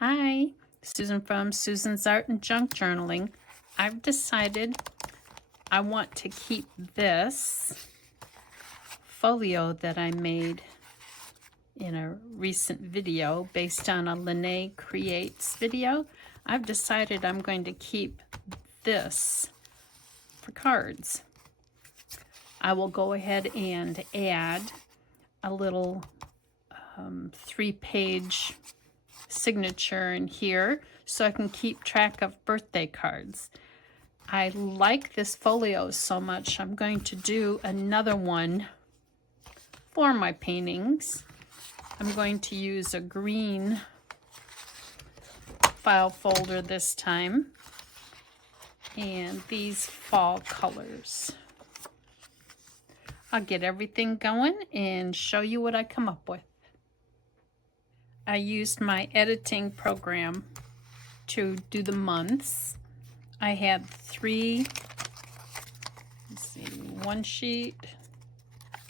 Hi, Susan from Susan's Art and Junk Journaling. I've decided I want to keep this folio that I made in a recent video based on a Lene Creates video. I've decided I'm going to keep this for cards. I will go ahead and add a little 3-page signature in here so I can keep track of birthday cards. I like this folio so much, I'm going to do another one for my paintings. I'm going to use a green file folder this time and these fall colors. I'll get everything going and show you what I come up with. I used my editing program to do the months. I had 1 sheet,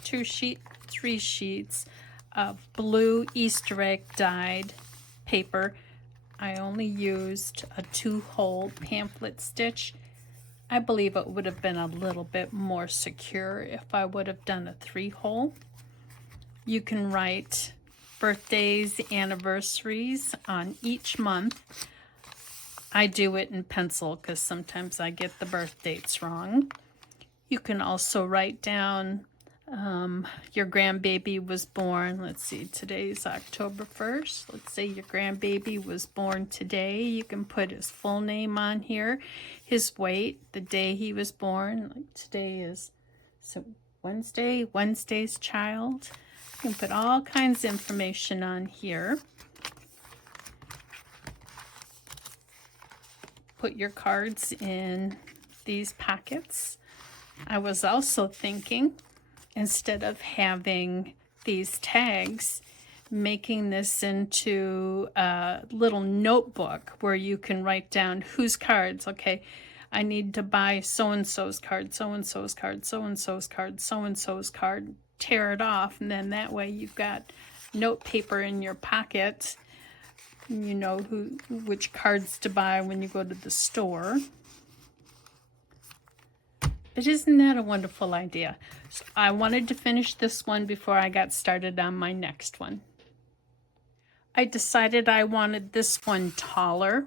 2 sheet, 3 sheets of blue Easter egg dyed paper. I only used a 2-hole pamphlet stitch. I believe it would have been a little bit more secure if I would have done a 3-hole. You can write birthdays, anniversaries on each month. I do it in pencil because sometimes I get the birth dates wrong. You can also write down your grandbaby was born. Let's see, today's October 1st. Let's say your grandbaby was born today. You can put his full name on here, his weight, the day he was born. Like today is Wednesday's child. You can put all kinds of information on here. Put your cards in these pockets. I was also thinking, instead of having these tags, making this into a little notebook where you can write down whose cards. Okay, I need to buy so-and-so's card, so-and-so's card, so-and-so's card, so-and-so's card. Tear it off, and then that way you've got note paper in your pocket. You know which cards to buy when you go to the store. But isn't that a wonderful idea? So I wanted to finish this one before I got started on my next one. I decided I wanted this one taller.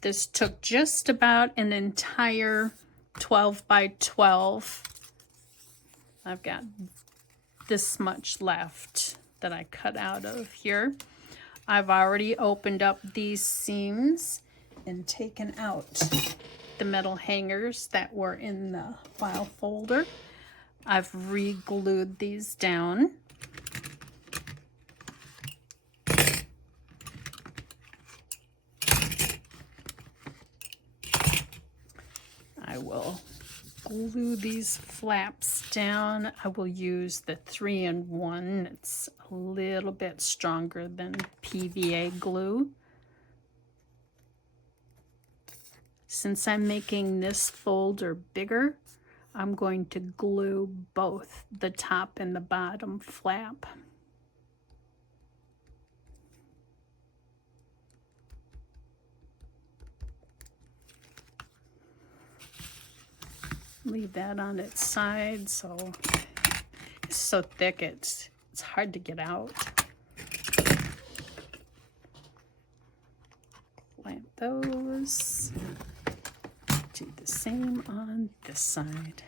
This took just about an entire 12 by 12. I've got this much left that I cut out of here. I've already opened up these seams and taken out the metal hangers that were in the file folder. I've re-glued these down. I will glue these flaps down. I will use the 3-in-1. It's a little bit stronger than PVA glue. Since I'm making this folder bigger, I'm going to glue both the top and the bottom flap. Leave that on its side, so it's so thick it's hard to get out. Clamp those. Do the same on this side.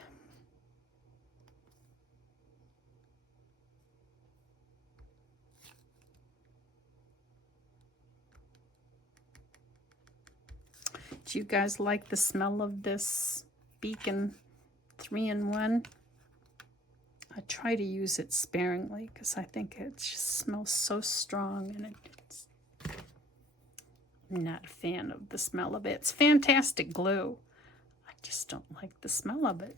Do you guys like the smell of this Beacon 3-in-1? I try to use it sparingly because I think it just smells so strong, and I'm not a fan of the smell of it. It's fantastic glue. I just don't like the smell of it.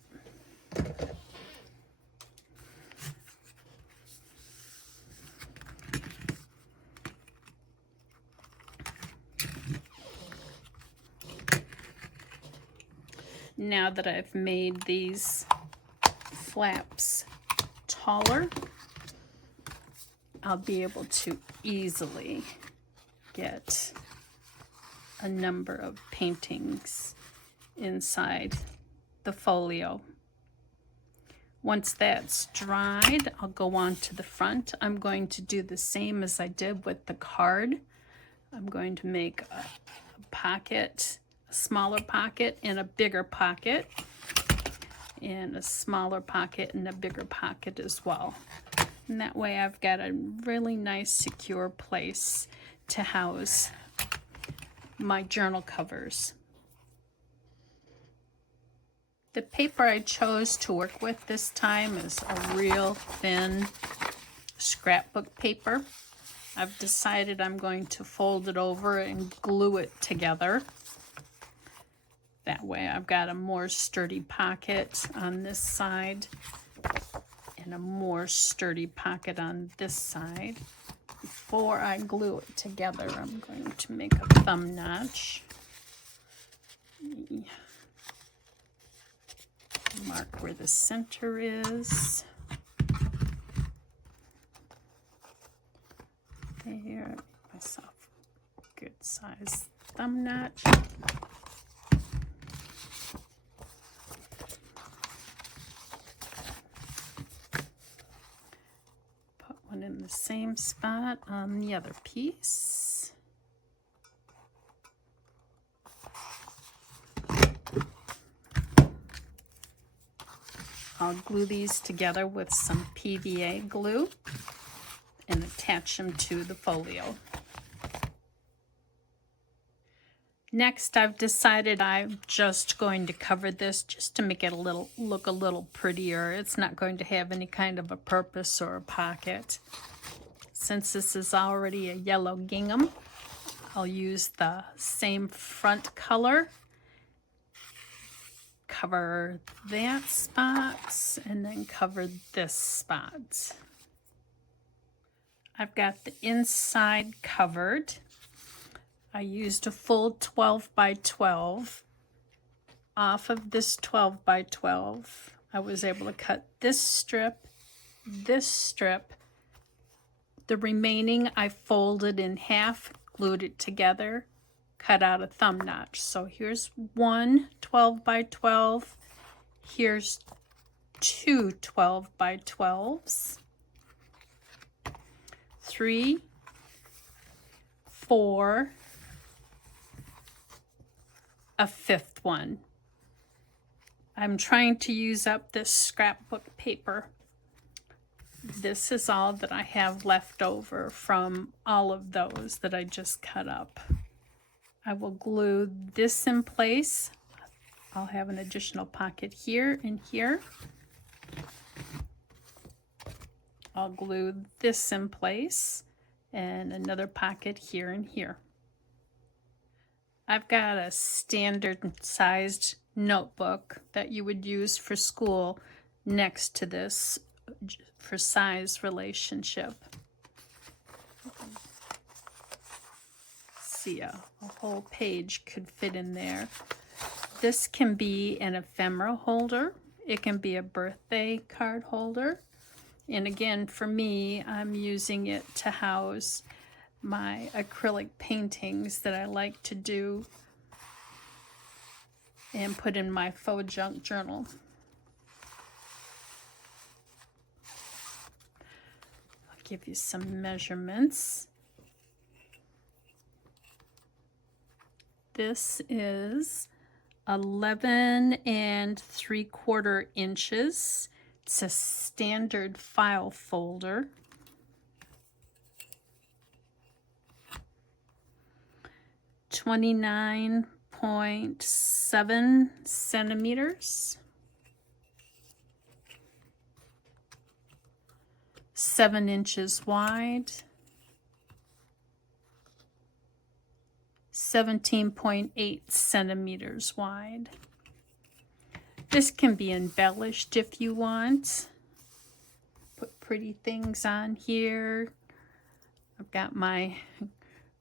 Now that I've made these flaps taller, I'll be able to easily get a number of paintings inside the folio. Once that's dried, I'll go on to the front. I'm going to do the same as I did with the card. I'm going to make a pocket, a smaller pocket and a bigger pocket, and a smaller pocket and a bigger pocket as well. And that way I've got a really nice secure place to house my journal covers. The paper I chose to work with this time is a real thin scrapbook paper. I've decided I'm going to fold it over and glue it together. That way I've got a more sturdy pocket on this side and a more sturdy pocket on this side. Before I glue it together, I'm going to make a thumb notch. Mark where the center is. There, myself a good size thumb notch. Put one in the same spot on the other piece. I'll glue these together with some PVA glue and attach them to the folio. Next, I've decided I'm just going to cover this just to make it look a little prettier. It's not going to have any kind of a purpose or a pocket. Since this is already a yellow gingham, I'll use the same front color. Cover that spot and then cover this spot. I've got the inside covered. I used a full 12 by 12. Off of this 12 by 12, I was able to cut this strip. The remaining I folded in half, glued it together, cut out a thumb notch. So here's one 12 by 12. Here's two 12 by 12s. 3, 4, a fifth one. I'm trying to use up this scrapbook paper. This is all that I have left over from all of those that I just cut up. I will glue this in place. I'll have an additional pocket here and here. I'll glue this in place and another pocket here and here. I've got a standard sized notebook that you would use for school next to this for size relationship. See, a whole page could fit in there. This can be an ephemera holder. It can be a birthday card holder. And again, for me, I'm using it to house my acrylic paintings that I like to do and put in my faux junk journal. I'll give you some measurements. This is 11 3/4 inches. It's a standard file folder. 29.7 centimeters. 7 inches wide. 17.8 centimeters wide. This can be embellished if you want. Put pretty things on here. I've got my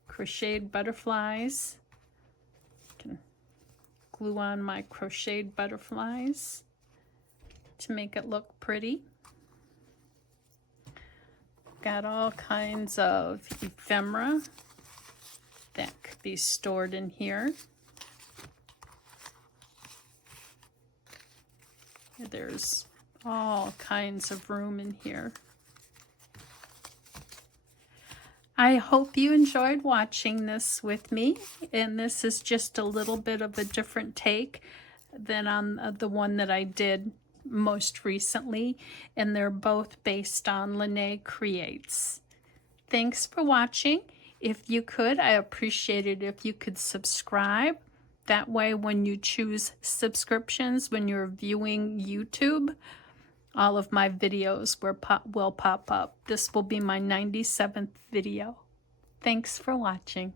crocheted butterflies. Can glue on my crocheted butterflies to make it look pretty. Got all kinds of ephemera. be stored in here. There's all kinds of room in here. I hope you enjoyed watching this with me, and this is just a little bit of a different take than on the one that I did most recently, and they're both based on Lene Creates. Thanks for watching. If you could, I appreciate it if you could subscribe. That way when you choose subscriptions, when you're viewing YouTube, all of my videos will pop up. This will be my 97th video. Thanks for watching.